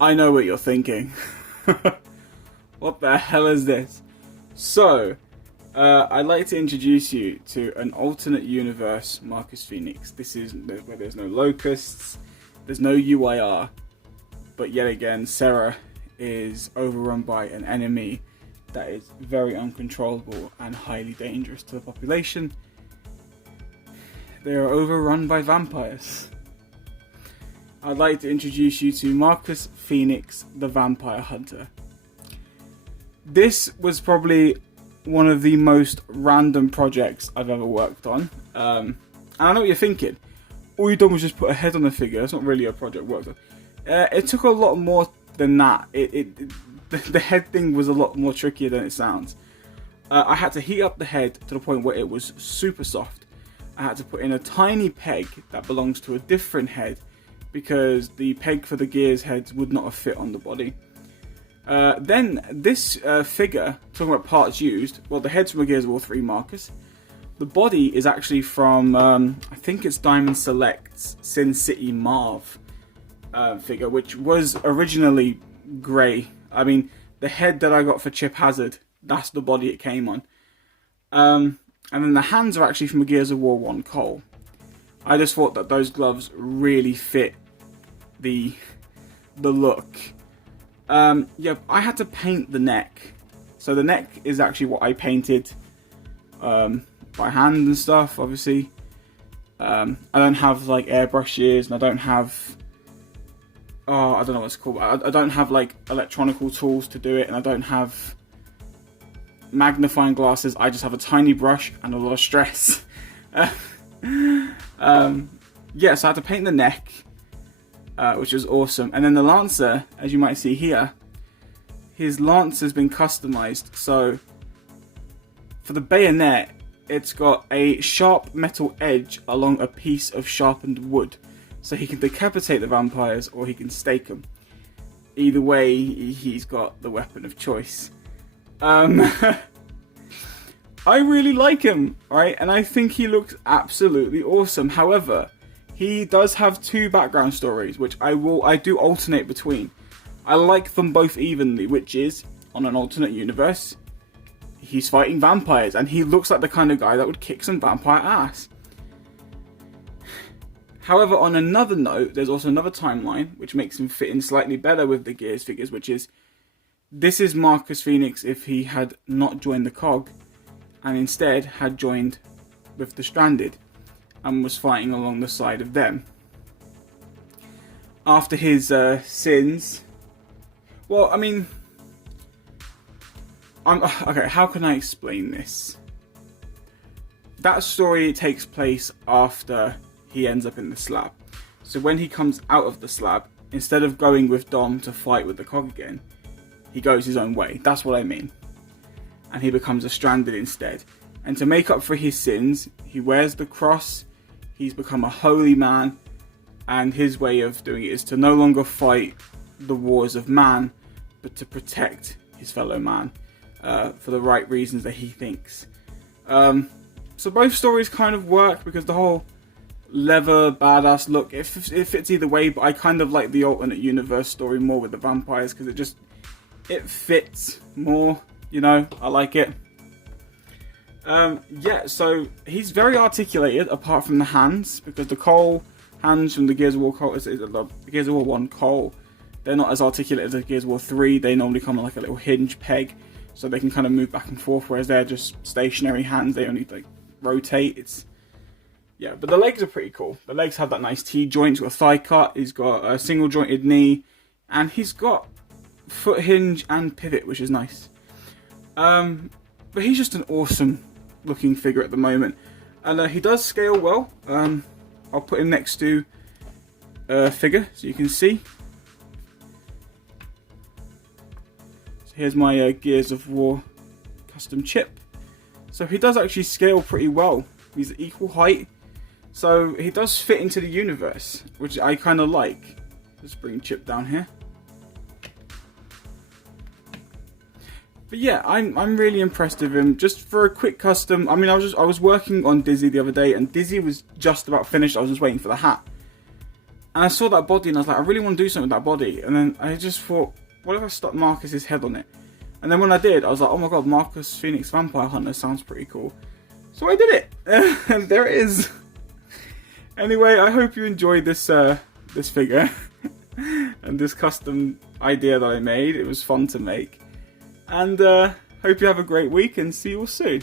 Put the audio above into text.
I know what you're thinking. What the hell is this? So, I'd like to introduce you to an alternate universe Marcus Phoenix. This is where there's no locusts, there's no UIR, but yet again, Sera is overrun by an enemy that is very uncontrollable and highly dangerous to the population. They are overrun by vampires. I'd like to introduce you to Marcus Phoenix, the Vampire Hunter. This was probably one of the most random projects I've ever worked on. And I know what you're thinking. All you done was just put a head on a figure. That's not really a project worked on. It took a lot more than that. The head thing was a lot more trickier than it sounds. I had to heat up the head to the point where it was super soft. I had to put in a tiny peg that belongs to a different head because the peg for the gears heads would not have fit on the body. Then this figure, talking about parts used, well, the head's from a Gears of War 3 Marcus. The body is actually from, I think it's Diamond Select's Sin City Marv figure, which was originally grey. I mean, the head that I got for Chip Hazard, that's the body it came on. And then the hands are actually from a Gears of War 1 Cole. I just thought that those gloves really fit the look. Yeah, I had to paint the neck. So the neck is actually what I painted by hand and stuff, obviously. I don't have like airbrushes, and I don't have... Oh, I don't know what it's called. I don't have like electronical tools to do it, and I don't have magnifying glasses. I just have a tiny brush and a lot of stress. Yeah, so I had to paint the neck, which was awesome. And then the Lancer, as you might see here, his lance has been customized. So for the bayonet, it's got a sharp metal edge along a piece of sharpened wood. So he can decapitate the vampires or he can stake them. Either way, he's got the weapon of choice. I really like him, right? And I think he looks absolutely awesome. However, he does have two background stories, which I do alternate between. I like them both evenly, which is, on an alternate universe, he's fighting vampires, and he looks like the kind of guy that would kick some vampire ass. However, on another note, there's also another timeline, which makes him fit in slightly better with the Gears figures, which is, this is Marcus Phoenix if he had not joined the COG, and instead had joined with the Stranded, and was fighting along the side of them. After his sins... Well, I mean... okay, how can I explain this? That story takes place after he ends up in the slab. So when he comes out of the slab, instead of going with Dom to fight with the COG again, he goes his own way. That's what I mean. And he becomes a Stranded instead. And to make up for his sins, he wears the cross, he's become a holy man, and his way of doing it is to no longer fight the wars of man, but to protect his fellow man for the right reasons that he thinks. So both stories kind of work because the whole leather badass look, it fits either way, but I kind of like the alternate universe story more with the vampires because it fits more, you know. I like it. Yeah, so he's very articulated apart from the hands, because the Cole hands from the Gears of War Cole, the Gears of War 1 Cole, they're not as articulated as the Gears of War 3. They normally come on like a little hinge peg, so they can kind of move back and forth, whereas they're just stationary hands. They only like rotate. Yeah, but the legs are pretty cool. The legs have that nice T-joint. He's got a thigh cut, he's got a single jointed knee, and he's got foot hinge and pivot, which is nice. But he's just an awesome looking figure at the moment, and he does scale well. I'll put him next to a figure so you can see. So here's my Gears of War custom chip. So he does actually scale pretty well. He's equal height, so he does fit into the universe, which I kind of like. Let's bring Chip down here. But yeah, I'm really impressed with him. Just for a quick custom, I mean, I was working on Dizzy the other day, and Dizzy was just about finished. I was just waiting for the hat. And I saw that body and I was like, I really want to do something with that body. And then I just thought, what if I stuck Marcus's head on it? And then when I did, I was like, oh my god, Marcus Phoenix Vampire Hunter sounds pretty cool. So I did it. And there it is. Anyway, I hope you enjoyed this this figure. And this custom idea that I made. It was fun to make. And hope you have a great week and see you all soon.